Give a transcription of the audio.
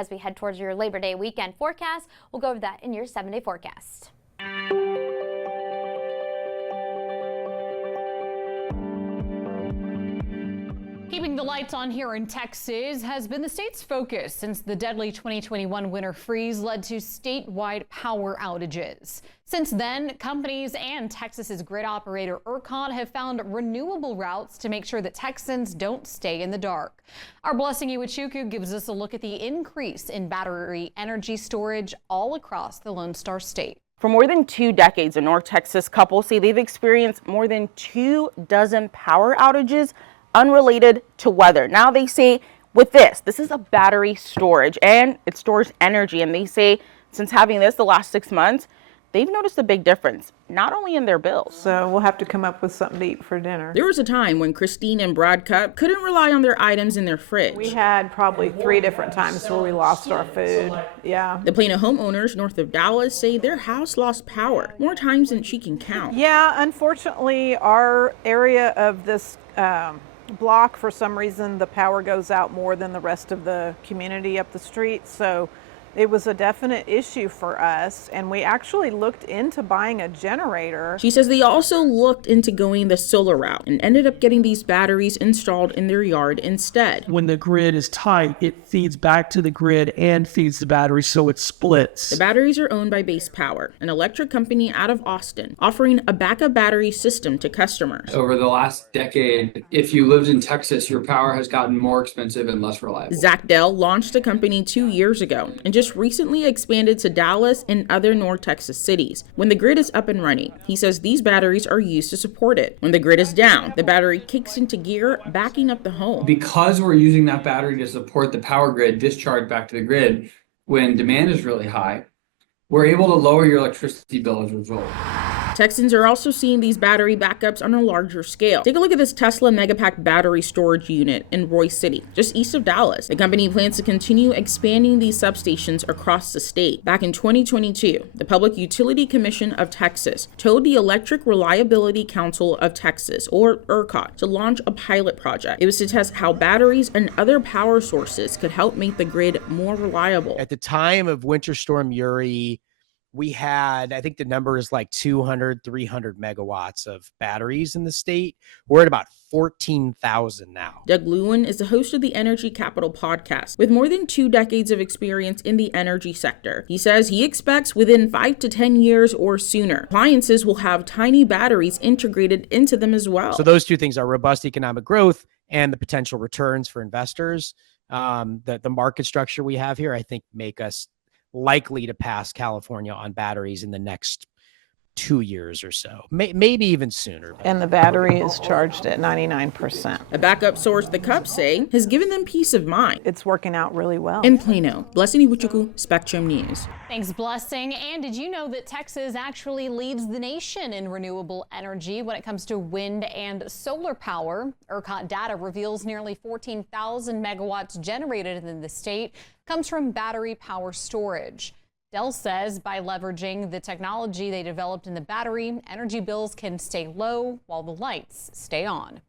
as we head towards your Labor Day weekend forecast. We'll go over that in your 7-day forecast. Keeping the lights on here in Texas has been the state's focus since the deadly 2021 winter freeze led to statewide power outages. Since then, companies and Texas's grid operator ERCOT have found renewable routes to make sure that Texans don't stay in the dark. Our Blessing Iwachuku gives us a look at the increase in battery energy storage all across the Lone Star State. For more than 2 decades, a North Texas couple say they've experienced more than 24 power outages unrelated to weather. Now they say with this is a battery storage and it stores energy. And they say since having this the last 6 months, they've noticed a big difference, not only in their bills. So we'll have to come up with something to eat for dinner. There was a time when Christine and Brad Cup couldn't rely on their items in their fridge. We had probably 3 different times where we lost our food. Yeah. The Plano homeowners north of Dallas say their house lost power more times than she can count. Yeah, unfortunately, our area of this block, for some reason, the power goes out more than the rest of the community up the street. So it was a definite issue for us, and we actually looked into buying a generator. She says they also looked into going the solar route and ended up getting these batteries installed in their yard instead. When the grid is tight, it feeds back to the grid and feeds the battery, so it splits. The batteries are owned by Base Power, an electric company out of Austin, offering a backup battery system to customers. Over the last decade, if you lived in Texas, your power has gotten more expensive and less reliable. Zach Dell launched the company 2 years ago and just recently expanded to Dallas and other North Texas cities. When the grid is up and running, he says these batteries are used to support it. When the grid is down, the battery kicks into gear, backing up the home. Because we're using that battery to support the power grid discharge back to the grid, when demand is really high, we're able to lower your electricity bill as a result. Texans are also seeing these battery backups on a larger scale. Take a look at this Tesla Megapack battery storage unit in Roy City, just east of Dallas. The company plans to continue expanding these substations across the state. Back in 2022, the Public Utility Commission of Texas told the Electric Reliability Council of Texas, or ERCOT, to launch a pilot project. It was to test how batteries and other power sources could help make the grid more reliable. At the time of Winter Storm Uri, we had, I think the number is like 200, 300 megawatts of batteries in the state. We're at about 14,000 now. Doug Lewin is the host of the Energy Capital podcast with more than 2 decades of experience in the energy sector. He says he expects within 5 to 10 years or sooner, appliances will have tiny batteries integrated into them as well. So those two things are robust economic growth and the potential returns for investors. The market structure we have here, I think, make us likely to pass California on batteries in the next 2 years or so, maybe even sooner. And the battery is charged at 99%. A backup source the Cubs say has given them peace of mind. It's working out really well. In Plano, Blessing Iwachuku, Spectrum News. Thanks, Blessing. And did you know that Texas actually leads the nation in renewable energy when it comes to wind and solar power? ERCOT data reveals nearly 14,000 megawatts generated in the state comes from battery power storage. Dell says by leveraging the technology they developed in the battery, energy bills can stay low while the lights stay on.